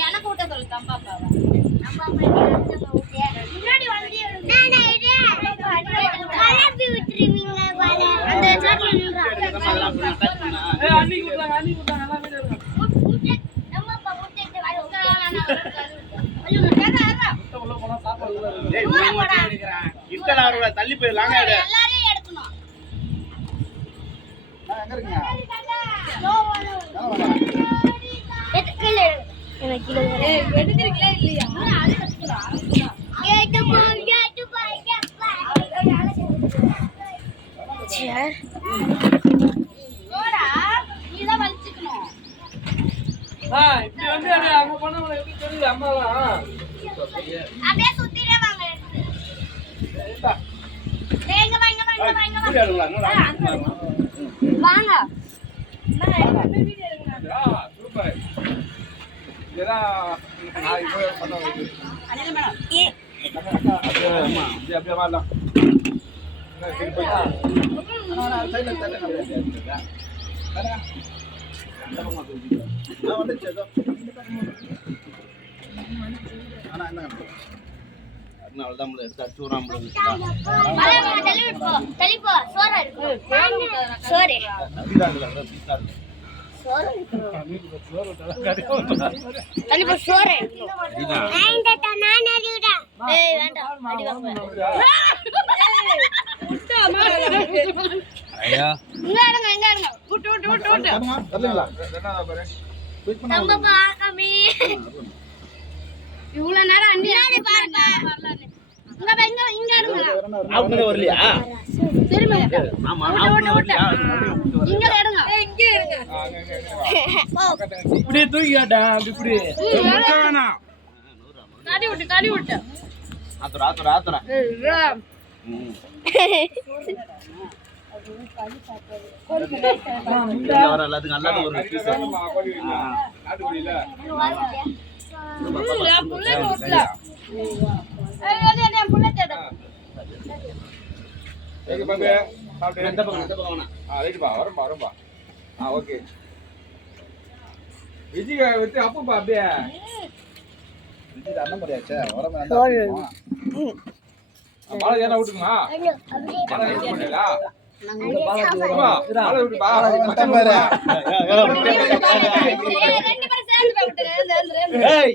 எனக்கு ஊட்ட சொல்லு தம்பா நம்ம முன்னாடி வந்து அந்த சாட்ல நோ எடுக்கிறீங்களா இல்லையா அது போ ஓடா நீதான் வலிச்சுக்கணும் அப்படியே சுத்திட்டே வாங்க எடுத்து. ஏய், இங்க வா, இங்க வா, இங்க வா, இங்க வா. வாங்க நான் சைடுல தட்டுங்க அப்படியே. தட்டுங்க. நான் வந்துச்சு ஏதோ. ஆனா என்னங்க வா, வா, தள்ளி விட்டு போ. தள்ளி போ. சோறு இருக்கு. சோறு. சோறு வாங்குவேன். இங்க இருங்க, இங்க இருங்க. விட்டு, விட்டு, விட்டு, விட்டு. பண்ணா நம்ம பார்க்காமே. இவ்வளவு நேரம் அண்டி பாருங்க இங்க இங்க இங்க இருங்க வரலையா திரும்ப. இங்க எடுங்க இங்க இருங்க இப்படியே தூக்கிக்காட்டா இப்படி. தடி விட்டு தடி விட்டு. ஆத்துறா ஆத்துறா ஆத்துறா. எல்லாத்துக்கும் நல்லது ஒரு piece. இந்த பக்கம், இந்த பக்கம் வேணாம். விஜய் வச்சு அப்பப்பா அப்படியே. இது அண்ணன் நல்லா இருக்குமா? மழை ஏன்னா விட்டுக்குமா. ஏய்,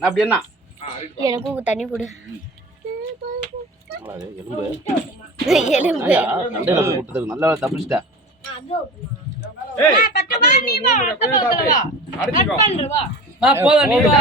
அப்படி என்ன எனக்கும் தண்ணி கொடு. எலும்பு எலும்பு நல்லா தப்பிச்சிட்ட? ஏய் நீ வா